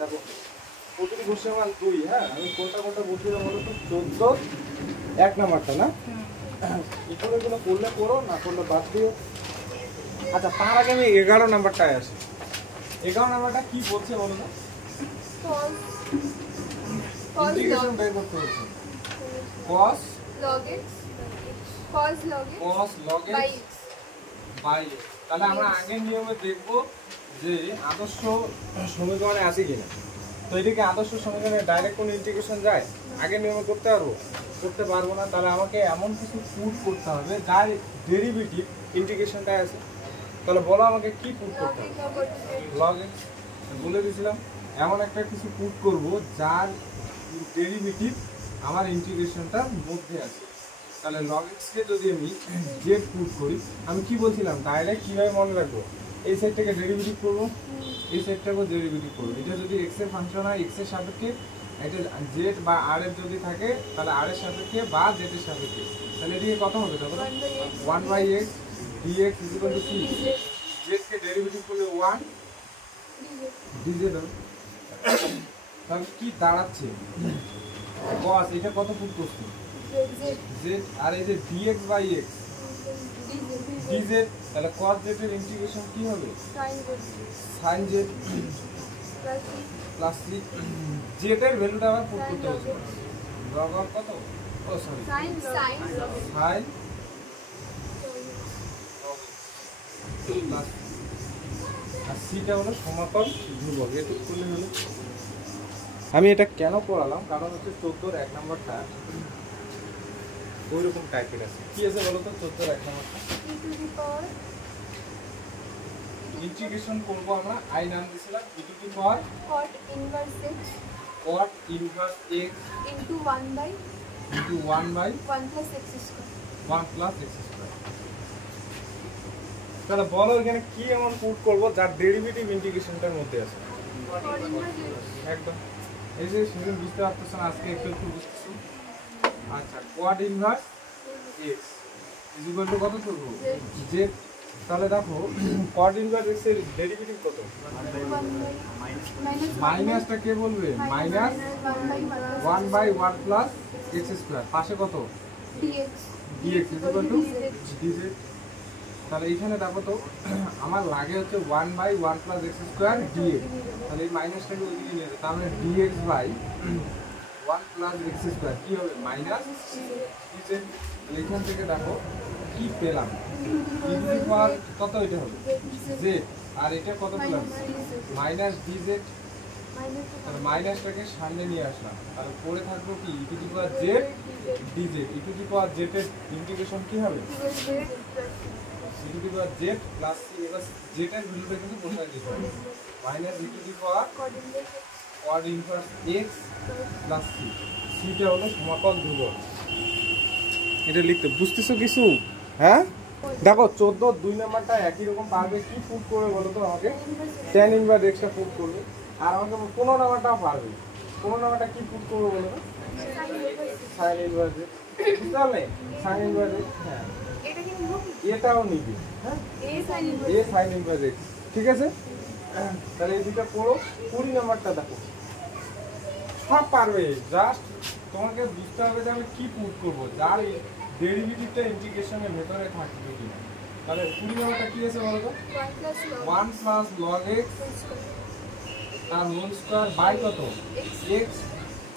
দেখো প্রতিটি ঘোষমান 2, হ্যাঁ আমি কোনটা কোনটা বলছিলাম বলো তো 14 এক নাম্বারটা না এগুলো করলে করো না করলে বাদ দিও। আচ্ছা তার আগে আমি 11 নাম্বারটায় আসি। 11 নাম্বারটা কি বলছে বলো না? ইন্টিগ্রেশন বের করতে বলছে। cos log x by x। তাহলে আমরা আগের নিয়মে দেখব যে আদর্শ সমীকরণে আছে কিনা। তো এটাকে আদর্শ সমীকরণে ডাইরেক্ট কোন ইন্টিগ্রেশন যায়? আগের নিয়মে করতে পারবো? করতে পারবো না। তাহলে আমাকে এমন কিছু পুট করতে হবে যার ডেরিভেটিভ ইন্টিগ্রেশনটা আছে। তাহলে বলো আমাকে কি পুট করতে হবে? log x বলে দিয়েছিলাম। এমন একটা কিছু পুট করব যার ডেরিভেটিভ আমার ইন্টিগ্রেশনটার মধ্যে আছে। তাহলে log x কে যদি আমি z পুট করি, আমি কি বলছিলাম ডাইরেক্ট কিভাবে মনে রাখবো? এই সাইডটাকে ডেরিভেটিভ করব, এই সাইডটাকেও ডেরিভেটিভ করব। এটা যদি x এর ফাংশন হয় x এর সাপেক্ষে, এটা z বা r এর যদি থাকে তাহলে r এর সাপেক্ষে বা z এর সাপেক্ষে। তাহলে এদিকে কত হবে? তাহলে 1/x dx = কি? z কে ডেরিভেটিভ করলে 1 dz হবে। তাহলে কি দাঁড়াচ্ছে? cos এটা কত পুট করছি? z। আর এই যে dx/x dz, তাহলে cos z এর ইন্টিগ্রেশন কি হবে? sin z plus c। z এর ভ্যালুটা আবার পুট করতে হবে। log of কত? ও সরি sin প্লাস আর c টা হলো সমাকল ধ্রুবক। এটুকু করলে হলো। আমি এটা কেন পড়ালাম কারণ হচ্ছে 14 1 নাম্বারটা ওইরকম টাইপের আছে। কি আছে বলো তো 14 1 নাম্বারটা? ইন্টিগ্রেশন করব আমরা। আই নাম দিছিলাম e to the power cot inverse x into 1/1 plus x square. তাহলে বলো এখানে কি এমন পুট করব যার ডেরিভেটিভ ইন্টিগ্রেশনটার মধ্যে আছে? একদম এই যে সেদিন বুঝতে পারতেছেন, আজকে একটু বুঝতেছি। আচ্ছা quad inverse x equal to কত করব? z। তাহলে দেখো কোয়াড ইনভার্স x এর ডেরিভেটিভ কত? মাইনাসটা কে বলবে? Minus 1/1 plus x square. পাশে কত? dx equal to dz। তাহলে এখানে দেখো তো আমার লাগে হচ্ছে 1/1 প্লাস x স্কয়ার dx। তাহলে এই মাইনাসটাকে ওইদিকে নিয়ে যাবে। তাহলে dx/1 প্লাস x স্কয়ার কি হবে? Minus dz। এখান থেকে দেখো কি পেলাম? e টু দি পাওয়ার কত এটা হবে? z। আর এটা কত পেলাম? Minus dz। তাহলে মাইনাসটাকে সামনে নিয়ে আসলাম। তাহলে পরে থাকলো কি? e to the power z dz। e to the power z এর ইন্টিগ্রেশন কি হবে? e to the power z plus c। এবার z এর ভ্যালুটা কিন্তু বসাই দিতে হবে। Minus e to the power cot inverse x plus c। c টা হলো সমাকল ধ্রুবক। এটা লিখতে বুঝতেছো কিছু? হ্যাঁ দেখো 14 2 নাম্বারটা একই রকম পারবে। কি পুট করবে বলো তো আমাকে? tan ইনভার্স x টা পুট করবে। আর আমাকে 15 নাম্বারটাও পারবে। 15 নাম্বারটা কি পুট করবে বলো তো? sin inverse x। বুঝতে পারলে? sin inverse x। হ্যাঁ এটা কি নিব? এটাও নিবি। হ্যাঁ a sin ইনভার্স x। ঠিক আছে। তাহলে এই দুটো পড়ো। 20 নাম্বারটা দেখো সব পারবে। জাস্ট তোমাকে বুঝতে হবে যে আমি কি পুট করব যার ডেরিভেটিভটা ইন্টিগ্রেশনের ভেতরে থাকবে কিনা। তাহলে 20 নাম্বারটা কি আছে বলো তো? 1 প্লাস log x তার হোল স্কয়ার বাই কত? x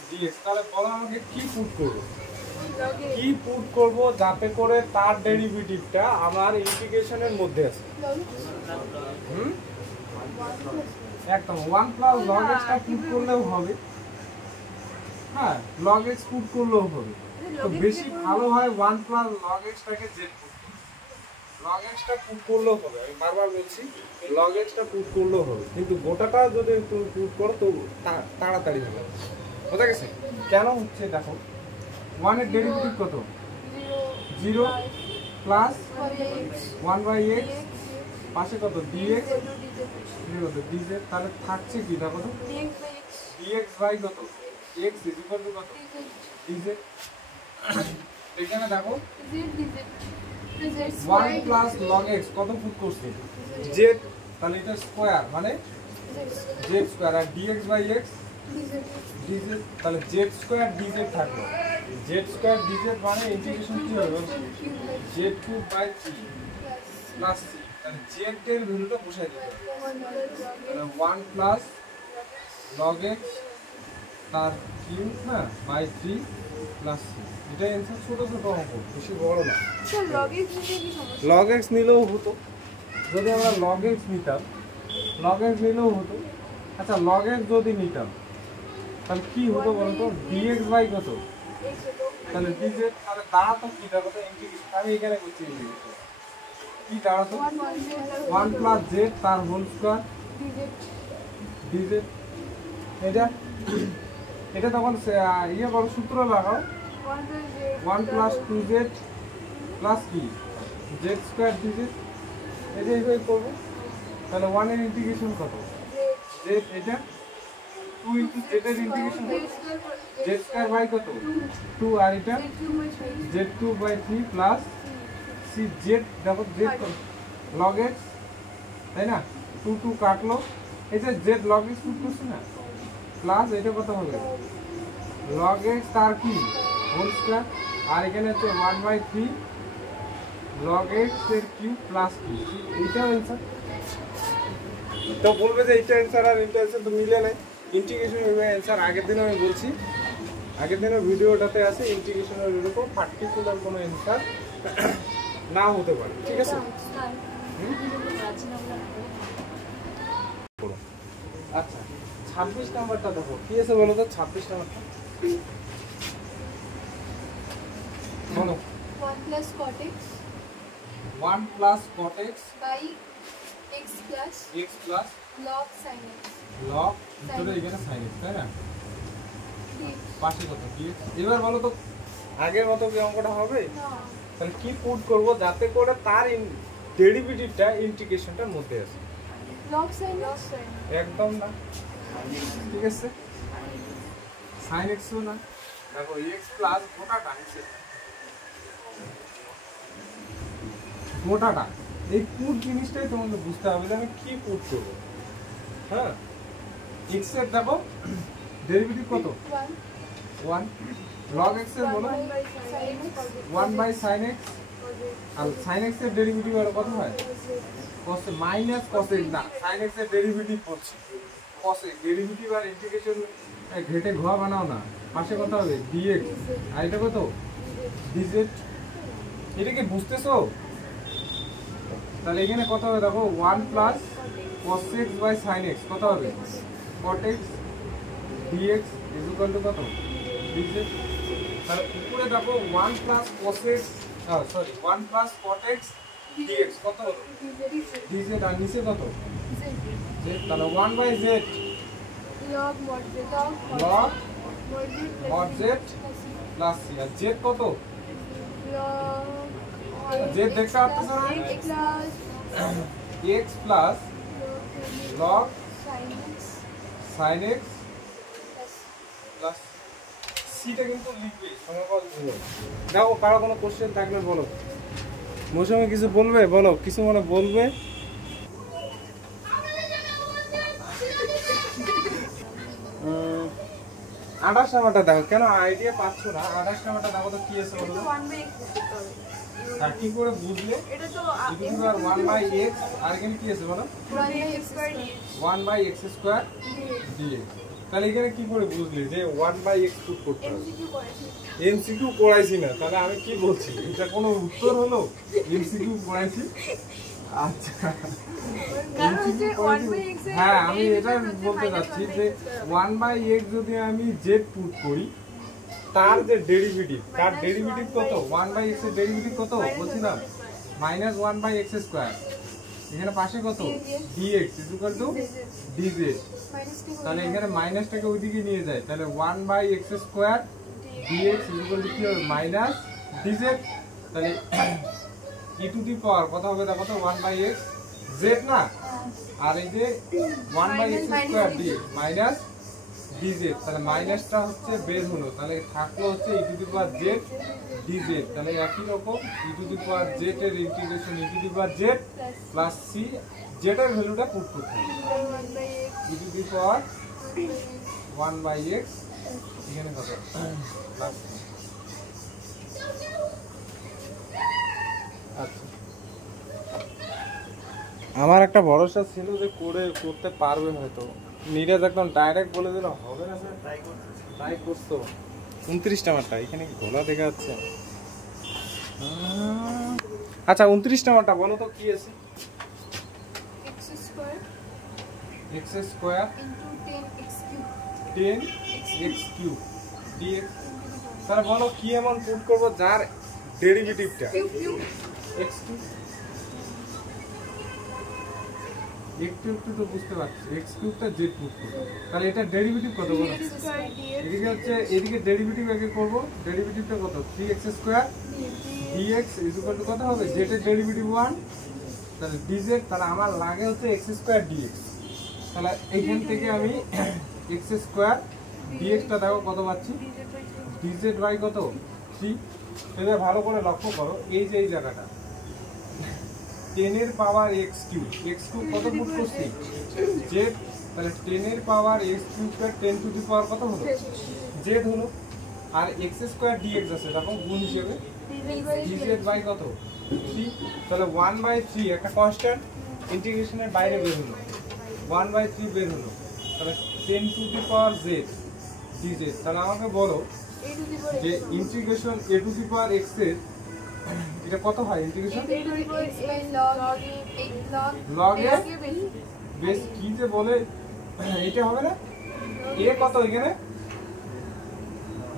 dx। তাহলে বলো আমাকে কি পুট করব? কি পুট করব যাতে করে তার ডেরিভেটিভটা আমার ইন্টিগ্রেশনের মধ্যে আছে? একদম 1 প্লাস log x টা পুট করলেও হবে। হ্যাঁ log x পুট করলেও হবে। তো বেশি ভালো হয় 1 প্লাস log x টাকে z পুট করলে। log x টা পুট করলেও হবে। আমি বারবার বলছি log x টা পুট করলেও হবে, কিন্তু গোটাটা যদি তুমি পুট করো তো তাড়াতাড়ি হবে। বুঝা গেছে? কেন হচ্ছে দেখো 1 এর ডেরিভেটিভ কত? 0 প্লাস 1/x পাশে কত? dx কত? dz। তাহলে থাকছে কি দেখো তো? dx বাই কত? x ইকুয়াল টু কত? dz। এখানে দেখো 1 প্লাস log x কত পুট করছে? z। তাহলে এটা স্কয়ার মানে জেড স্কয়ার আর ডিএক্স বাই এক্স ডিজেড, তাহলে জেড স্কয়ার ডিজেড থাকলো। জেড স্কয়ার ডিজেড মানে ইন্টিগ্রেশন কি হবে Z cube by 3 plus C, তাহলে জেড এর ভ্যালুটা বসাই দিতে হবে, তাহলে 1 প্লাস log x তার কিউব না বাই 3 প্লাস সি। এটা অ্যানসার, ছোট ছোট অঙ্ক, বেশি বড় না। স্যার log x নিতে কি সমস্যা? log x নিলেও হতো, যদি আমরা log x নিতাম, log x নিলেও হতো। আচ্ছা log x যদি নিতাম তাহলে কি হতো বলতো, dx বাই কত, x হতো তাহলে dz, তাহলে দাঁড়াতো কি, দাঁড়াতো ইন্টিগ্রেশন, আমি এখানে করছি ইন্টিগ্রেশন, কি দাঁড়াতো 1 প্লাস z তার হোল স্কয়ার dz। এটা এটা তখন ইয়ে করো, সূত্র লাগাও, 1 প্লাস 2z প্লাস কি z স্কয়ার dz, এটা এইভাবে করবো। তাহলে 1 এর ইন্টিগ্রেশন কত z, এটা 2 ইনটু z এর ইন্টিগ্রেশন z স্কয়ার বাই কত 2, আর এটা z2 by 3 plus C z, দেখো z log x, তাই না, 2 2 কাটলো, এই যে z log x পুট করছি না, প্লাস এটা কত হবে log x তার কি হোল স্কয়ার, আর এখানে হচ্ছে 1 বাই 3 log x এর কিউব প্লাস কি, এইটা অ্যানসার। তো বলবে যে এইটা অ্যানসার আর এইটা অ্যানসার তো মিলে নাই, ইন্টিগ্রেশন এর অ্যানসার আগের দিন আমি বলছি, আগের দিনের ভিডিওটাতে আছে ইন্টিগ্রেশনের এরকম পার্টিকুলার কোনো অ্যানসার না হতে পারে, ঠিক আছে। আচ্ছা 26 নাম্বারটা দেখো কি আছে বলো তো, 26 নাম্বারটা বলো। 1 plus cot x 1 plus cot x by x plus x plus log sin x log ভিতরে এখানে sin x, তাই না, dx। পাশে কত dx। এবার বলো তো আগের মতো কি অঙ্কটা হবে, না তাহলে কি পুট করব যাতে করে তার ডেরিভেটিভটা ইন্টিগ্রেশনটার মধ্যে আসে, log sin x একদম না, ঠিক আছে, sin x ও না, দেখো x প্লাস গোটাটা নিচে, গোটাটা এই পুট জিনিসটাই তোমাকে বুঝতে হবে যে আমি কি পুট করব। হ্যাঁ x এর দেখো ডেরিভেটিভ কত 1 log x এর বলো 1 বাই sin x, আর sin x এর ডেরিভেটিভ আর কত হয় cos মাইনাস cos x, না sin x এর ডেরিভেটিভ পড়ছে cos x, ডেরিভেটিভ আর ইন্টিগ্রেশন ঘেটে ঘোয়া বানাও না, পাশে কত হবে dx, আর এটা কত dz, এটা কি বুঝতেছো? তাহলে এখানে কত হবে দেখো 1 plus cos x by sin x কত হবে cot x dx is equal to কত dz। তাহলে উপরে দেখো 1 plus cos x, sorry 1 plus cot x dx কত হলো dz, আর নিচে কত z, তাহলে 1 by z log mod z log mod mod z z plus c, আর z কত log z দেখতে পাচ্ছ না, x plus x plus log sin sin x x plus সিটা কিন্তু লিখবে সমকল ধ্রুবক। দেখো কারো কোনো কোশ্চেন থাকলে বলো, মৌসুমী কিছু বলবে, বলো কিছু মনে বলবে। 28 নাম্বারটা দেখো, কেন আইডিয়া পাচ্ছ না, 28 নাম্বারটা দেখো তো কি আছে বলো, 1 by x করতে হবে। আর কি করে বুঝলে এটা তো ইকুয়াল 1 বাই x, আর এখানে কি আছে বলো 1 by x square dx 1 by x square dx। তাহলে এখানে কি করে বুঝলি যে 1 বাই x পুট করতে হবে, MCQ করেছি। এমসিকিউ পড়াইছি না, তাহলে আমি কি বলছি, এটা কোনো উত্তর হলো, এমসিকিউ পড়াইছি। আচ্ছা কারণ হচ্ছে 1 by x এর হ্যাঁ আমি derivative এটা হচ্ছে বলতে minus চাচ্ছি 1 by যে x square। 1 বাই x যদি আমি z পুট করি, তার যে ডেরিভেটিভ, তার Minus ডেরিভেটিভ 1 কত, by 1 বাই x এর ডেরিভেটিভ কত বলছিলাম মাইনাস 1 বাই x স্কয়ার, এখানে পাশে কত dx is equal two dz, minus কি তাহলে এখানে মাইনাসটাকে ওইদিকে নিয়ে যায়, তাহলে 1 by x square dx is equal to কি হবে মাইনাস dz। তাহলে e টু দি পাওয়ার কত হবে দেখো তো 1 বাই x z না, আর এই যে 1 by x square dx minus dz, তাহলে মাইনাসটা হচ্ছে বের হলো, তাহলে থাকলো হচ্ছে e to the power z dz, তাহলে একই রকম e to the power z এর integration e to the power z plus c, z এর ভ্যালুটা পুট করতে হবে 1 by x E two the power 1/x এখানে কত প্লাস। আচ্ছা, আমার একটা ভরসা ছিল যে করতে পারবে হয়তো, নীরজ একদম ডাইরেক্ট বলে দিল হবে না স্যার, ট্রাই করছো। 29 নাম্বারটা এখানে কি ঘোলা দেখা যাচ্ছে? আচ্ছা 29 নাম্বারটা বলো তো কি আছে? x square x square into 10x cube 10x cube dx। তাহলে বলো কি এমন পুট করব যার ডেরিভেটিভটা cube cube x কিউব। একটু তো বুঝতে পারছি, x কিউবটা z পুট করব, তাহলে এটা ডেরিভেটিভ কত বলো? x square dx এদিকে হচ্ছে, এদিকে ডেরিভেটিভ আগে করব, ডেরিভেটিভটা কত? 3x square dx equal to কত হবে? z এর ডেরিভেটিভ 1, তাহলে dz, তাহলে আমার লাগে হচ্ছে x স্কয়ার dx। তাহলে এইখান থেকে আমি x স্কয়ার dx টা দেখো কত পাচ্ছি? dz বাই কত? 3। এটা ভালো করে লক্ষ্য করো, এই যে এই জায়গাটা 10 এর power x cube, x cube কত পুট করছি? z, তাহলে 10 এর পাওয়ার x কিউব কে 10 টু দি পাওয়ার কত হলো? z হলো। আর x স্কয়ার dx আছে দেখো গুণ হিসেবে, dz বাই কত? 3। তাহলে 1/3 একটা কনস্ট্যান্ট ইন্টিগ্রেশনের বাইরে বের হলো, 1/3 বের হলো, তাহলে 10 to the power z dz। তাহলে আমাকে বলো a to the power যে integration a two the power x এর এটা কত হয় integration? a to the power x log log a a base বেশ কি যে বলে, এটা হবে না? a কত এখানে?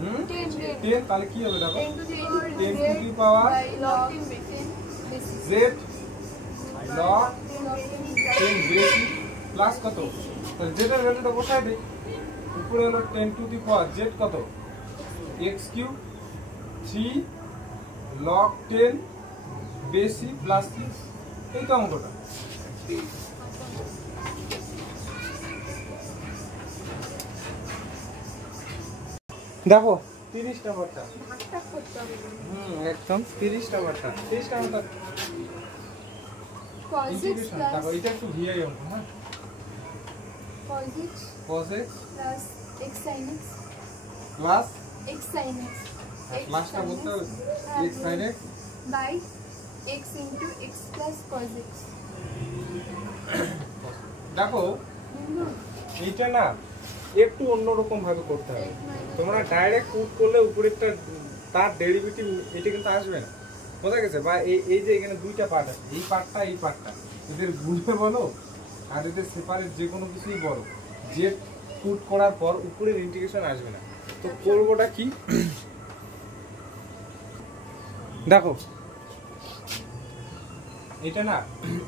10 10, তাহলে কি হবে দেখো? 10 to the 10 to the power by log 10 base z log 10 বেশি প্লাস কত? তাহলে z এর ভ্যালুটা বসাই দেই, উপরে হলো 10 টু দি পাওয়ার z কত? x কিউব 3 log 10 বেশি প্লাস 6, এই তো অঙ্কটা। দেখো 30 নাম্বারটা, ভাগটা করতে হবে একদম 30 নাম্বারটা, 30 নাম্বারটা cos x ইন্টিগ্রেশন। plus দেখো এটা একটু ভিআই অঙ্ক, হ্যাঁ, cos x cos x plus x sin x plus x sin x প্লাসটা বলতে হবে x sin x by x into x plus cos x দেখো এইটা না একটু অন্যরকম ভাবে করতে হবে। তোমরা ডাইরেক্ট পুট করলে উপরেরটা তার ডেরিভেটিভ এটা কিন্তু আসবে না, বোঝা গেছে? বা এই যে এখানে দুইটা পার্ট আছে, এই পার্টটা এদের গুণে বলো আর এদের সেপারেট যে কোনো কিছুই বলো, যে পুট করার পর উপরের ইন্টিগ্রেশন আসবে না। তো করবোটা কি দেখো, এটা না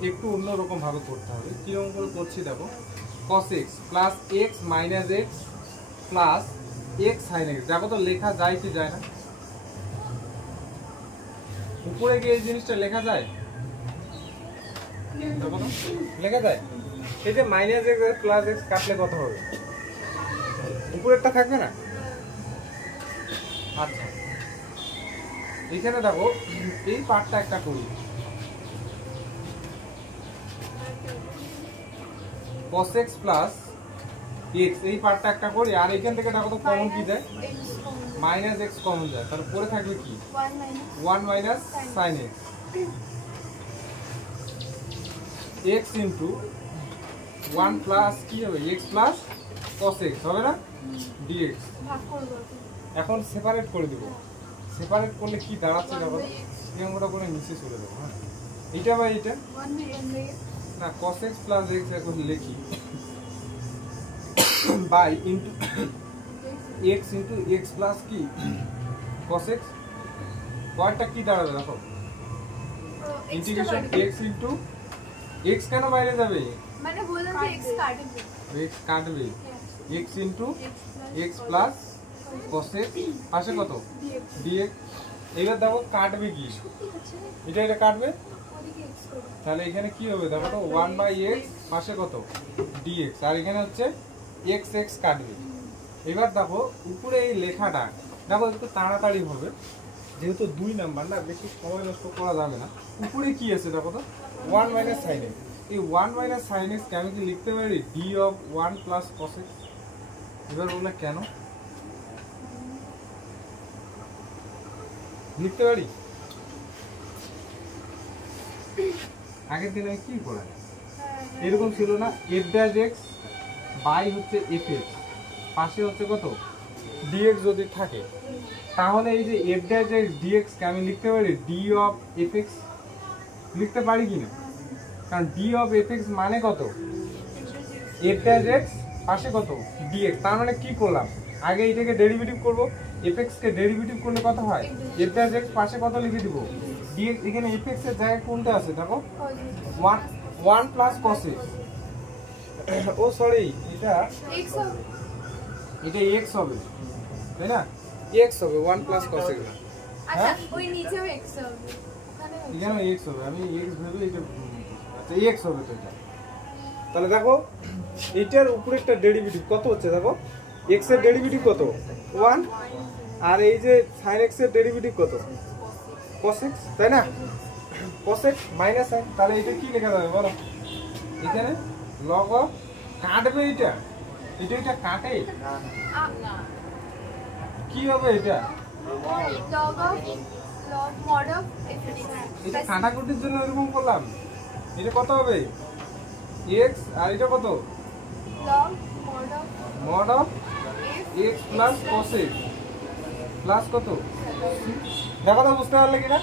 একটু অন্যরকম ভাবে করতে হবে। কিরকম করে করছি দেখো, cos x plus x minus x plus x sin x, দেখো তো লেখা যায় কি যায় না? উপরে গিয়ে এই জিনিসটা লেখা যায়, দেখো তো লেখা যায়। এই যে মাইনাস x প্লাস x কাটলে কত হবে? উপরেরটা থাকবে না? আচ্ছা এখানে দেখো এই পার্টটা একটা করি, cos x প্লাস x, এই পার্টটা একটা করি। আর এখান থেকে দেখো তো কমন কি যায়? মাইনাস x কমন যায়, তাহলে পরে থাকবে কি? 1 minus sin x, x into 1 plus কি হবে? x প্লাস cos x হবে না dx। ভাগ করব এখন সেপারেট করে দেবো, সেপারেট করলে কি দাঁড়াচ্ছে দেখো, এই অঙ্কটা করে নিচে চলে দেবো। হ্যাঁ এইটা বা এইটা 1 by না, cos x প্লাস x এখন লিখি by into x into x plus কি cos x, পয়েন্টটা কি দাঁড়াবে দেখো, ইন্টিগ্রেশন x ইনটু x কেন বাইরে যাবে? মানে বললাম যে x কাটবে x কাটবে, x into x plus cos x পাশে কত? dx। এইবার দেখো কাটবে কি, এটা কাটবে, ওদিকে x করব তাহলে এখানে কি হবে দেখো তো 1/x পাশে কত? dx। আর এখানে হচ্ছে x x কাটবে। এবার দেখো উপরে এই লেখাটা দেখো একটু তাড়াতাড়ি হবে, যেহেতু 2 নাম্বার না, বেশি সময় নষ্ট করা যাবে না। উপরে কি আছে দেখো তো 1 মাইনাস sin x, এই 1 মাইনাস সাইন এক্স কে আমি কি লিখতে পারি D of 1 plus cos x? এবার বললে কেন লিখতে পারি? আগের দিনে আমি কি করা এরকম ছিল না, এফ ড্যাশ এক্স বাই হচ্ছে এফ এক্স, পাশে হচ্ছে কত ডিএক্স যদি থাকে, তাহলে এই যে এফ ড্যাশ এক্স ডিএক্স কে আমি লিখতে পারি ডি অফ এফ এক্স, লিখতে পারি কিনা? কারণ ডি অফ এফ এক্স মানে কত এফ ড্যাশ এক্স পাশে কত ডিএক্স, তার মানে কি করলাম আগে এটাকে ডেরিভেটিভ করব, এফ এক্স কে ডেরিভেটিভ করলে কত হয় এফ ড্যাশ এক্স পাশে কত লিখে দিব ডিএক্স, এখানে এফ এক্স এর জায়গায় কোনটা আছে দেখো 1 প্লাস cos x, ও সরি এটা x হবে তাই না, x হবে 1 প্লাস cos x, আচ্ছা ওই নিচেও x হবে, ওখানে এখানে x হবে, আমি x ভেবে এটা আচ্ছা x হবে তো এটা, তাহলে দেখো এটার উপরে একটা ডেরিভেটিভ কত হচ্ছে দেখো, x এর ডেরিভেটিভ কত 1, আর এই যে sin x এর ডেরিভেটিভ কত cos x, তাই না, cos x মাইনাস sin, তাহলে এটা কি লেখা যাবে বলো, এখানে log অফ কাটবে এটা এটা কাটে কি হবে এটা log mod of এটা কাটাকুটির জন্য এরকম করলাম, এটা কত হবে x আর এটা কত log mod of x plus cos x plus কত, দেখো তো বুঝতে পারলে কিনা?